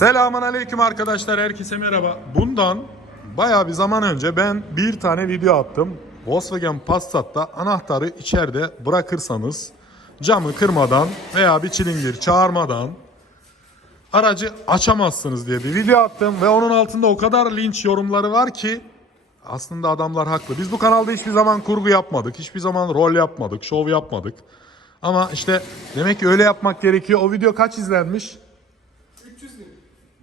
Selamun aleyküm arkadaşlar. Herkese merhaba. Bundan bayağı bir zaman önce ben bir tane video attım. Volkswagen Passat'ta anahtarı içeride bırakırsanız camı kırmadan veya bir çilingir çağırmadan aracı açamazsınız diye bir video attım ve onun altında o kadar linç yorumları var ki aslında adamlar haklı. Biz bu kanalda hiçbir zaman kurgu yapmadık. Hiçbir zaman rol yapmadık, şov yapmadık. Ama işte demek ki öyle yapmak gerekiyor. O video kaç izlenmiş?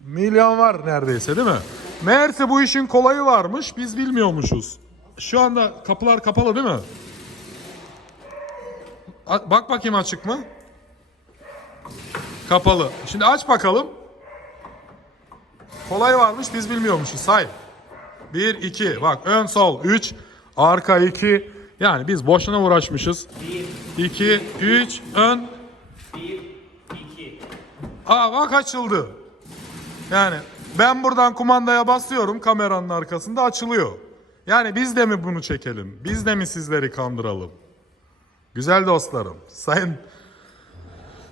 Milyon var neredeyse değil mi? Meğerse bu işin kolayı varmış. Biz bilmiyormuşuz. Şu anda kapılar kapalı değil mi? A- Bak bakayım açık mı? Kapalı. Şimdi aç bakalım. Kolay varmış biz bilmiyormuşuz. Say. 1, 2. Bak ön sol 3. Arka 2. Yani biz boşuna uğraşmışız. 2, 3. Ön. 1, 2. Aa bak açıldı. Yani ben buradan kumandaya basıyorum kameranın arkasında açılıyor. Yani biz de mi bunu çekelim? Biz de mi sizleri kandıralım? Güzel dostlarım, sayın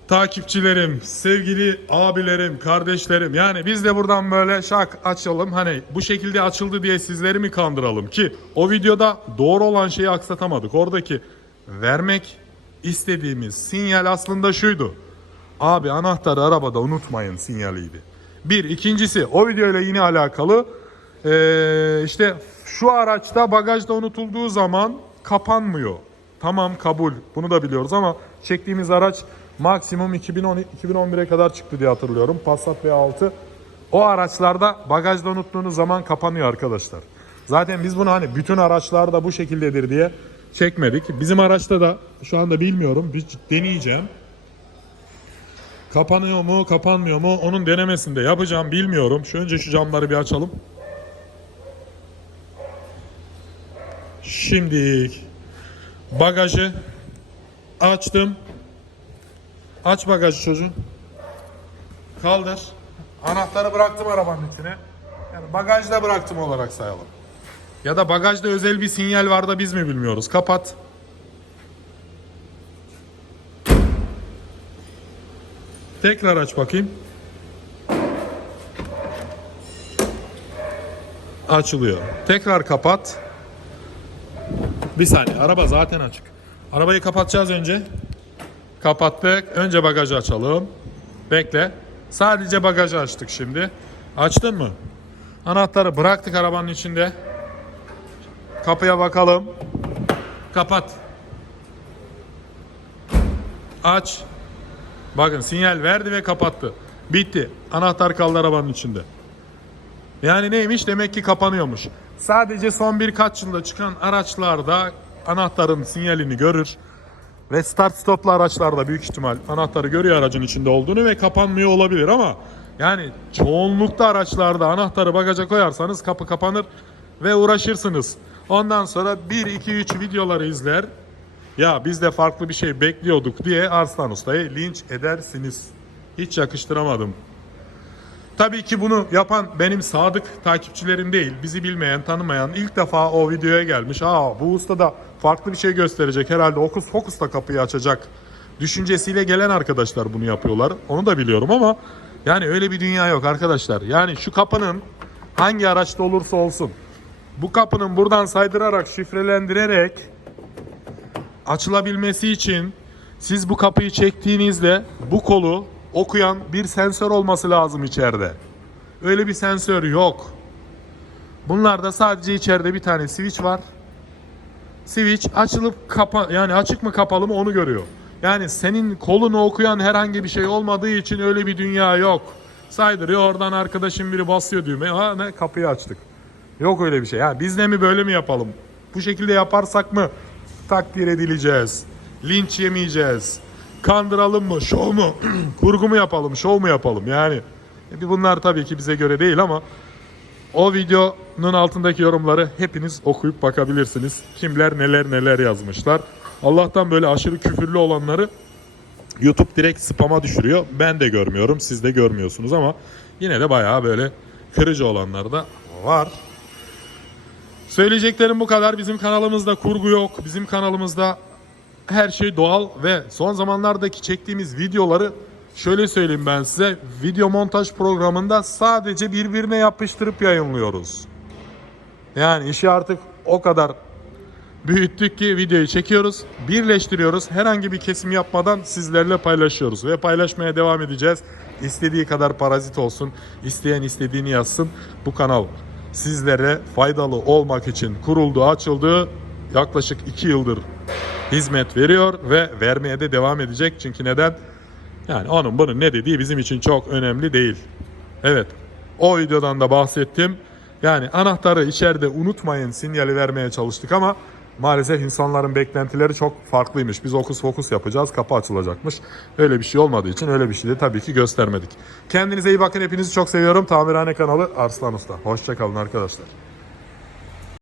takipçilerim, sevgili abilerim, kardeşlerim. Yani biz de buradan böyle şak açalım. Hani bu şekilde açıldı diye sizleri mi kandıralım ki o videoda doğru olan şeyi aksatamadık. Oradaki vermek istediğimiz sinyal aslında şuydu. Abi anahtarı arabada unutmayın sinyaliydi. Bir. ikincisi o videoyla yine alakalı. Ee, işte şu araçta bagajda unutulduğu zaman kapanmıyor. Tamam kabul. Bunu da biliyoruz ama çektiğimiz araç maksimum 2010 2011'e kadar çıktı diye hatırlıyorum. Passat V6. O araçlarda bagajda unuttuğunuz zaman kapanıyor arkadaşlar. Zaten biz bunu hani bütün araçlarda bu şekildedir diye çekmedik. Bizim araçta da şu anda bilmiyorum. Bir deneyeceğim. Kapanıyor mu, kapanmıyor mu? Onun denemesini de yapacağım, bilmiyorum. Şu önce şu camları bir açalım. Şimdi bagajı açtım. Aç bagajı çocuğum. Kaldır. Anahtarı bıraktım arabanın içine. Yani bagajda bıraktım olarak sayalım. Ya da bagajda özel bir sinyal var da biz mi bilmiyoruz. Kapat. Tekrar aç bakayım. Açılıyor. Tekrar kapat. Bir saniye. Araba zaten açık. Arabayı kapatacağız önce. Kapattık. Önce bagajı açalım. Bekle. Sadece bagajı açtık şimdi. Açtın mı? Anahtarı bıraktık arabanın içinde. Kapıya bakalım. Kapat. Aç. Bakın sinyal verdi ve kapattı. Bitti. Anahtar kaldı arabanın içinde. Yani neymiş? Demek ki kapanıyormuş. Sadece son birkaç yılda çıkan araçlarda anahtarın sinyalini görür. Ve start stoplu araçlarda büyük ihtimal anahtarı görüyor aracın içinde olduğunu ve kapanmıyor olabilir ama yani çoğunlukta araçlarda anahtarı bagaja koyarsanız kapı kapanır ve uğraşırsınız. Ondan sonra 1 2 3 videoları izler. Ya biz de farklı bir şey bekliyorduk diye Arslan Usta'yı linç edersiniz. Hiç yakıştıramadım. Tabii ki bunu yapan benim sadık takipçilerim değil. Bizi bilmeyen, tanımayan, ilk defa o videoya gelmiş. Aa bu usta da farklı bir şey gösterecek. Herhalde Okus Fokus da kapıyı açacak. Düşüncesiyle gelen arkadaşlar bunu yapıyorlar. Onu da biliyorum ama yani öyle bir dünya yok arkadaşlar. Yani şu kapının hangi araçta olursa olsun bu kapının buradan saydırarak, şifrelendirerek açılabilmesi için siz bu kapıyı çektiğinizde bu kolu okuyan bir sensör olması lazım içeride. Öyle bir sensör yok. Bunlarda sadece içeride bir tane switch var. Switch açılıp kapa yani açık mı kapalı mı onu görüyor. Yani senin kolunu okuyan herhangi bir şey olmadığı için öyle bir dünya yok. Saydırıyor oradan arkadaşım biri basıyor düğmeye. Ha ne kapıyı açtık. Yok öyle bir şey. Yani biz de mi böyle mi yapalım? Bu şekilde yaparsak mı takdir edileceğiz? Linç yemeyeceğiz. Kandıralım mı? Şov mu? Kurgu mu yapalım? Şov mu yapalım? Yani e, bunlar tabii ki bize göre değil ama o videonun altındaki yorumları hepiniz okuyup bakabilirsiniz. Kimler neler neler yazmışlar. Allah'tan böyle aşırı küfürlü olanları YouTube direkt spama düşürüyor. Ben de görmüyorum, siz de görmüyorsunuz ama yine de bayağı böyle kırıcı olanlar da var. Söyleyeceklerim bu kadar. Bizim kanalımızda kurgu yok. Bizim kanalımızda her şey doğal ve son zamanlardaki çektiğimiz videoları şöyle söyleyeyim ben size. Video montaj programında sadece birbirine yapıştırıp yayınlıyoruz. Yani işi artık o kadar büyüttük ki videoyu çekiyoruz, birleştiriyoruz. Herhangi bir kesim yapmadan sizlerle paylaşıyoruz ve paylaşmaya devam edeceğiz. İstediği kadar parazit olsun, isteyen istediğini yazsın. Bu kanal sizlere faydalı olmak için kuruldu, açıldı. Yaklaşık 2 yıldır hizmet veriyor ve vermeye de devam edecek. Çünkü neden? Yani onun bunun ne dediği bizim için çok önemli değil. Evet. O videodan da bahsettim. Yani anahtarı içeride unutmayın sinyali vermeye çalıştık ama maalesef insanların beklentileri çok farklıymış. Biz okus fokus yapacağız, kapı açılacakmış. Öyle bir şey olmadığı için öyle bir şey de tabii ki göstermedik. Kendinize iyi bakın. Hepinizi çok seviyorum. Tamirhane kanalı Arslan Usta. Hoşçakalın arkadaşlar.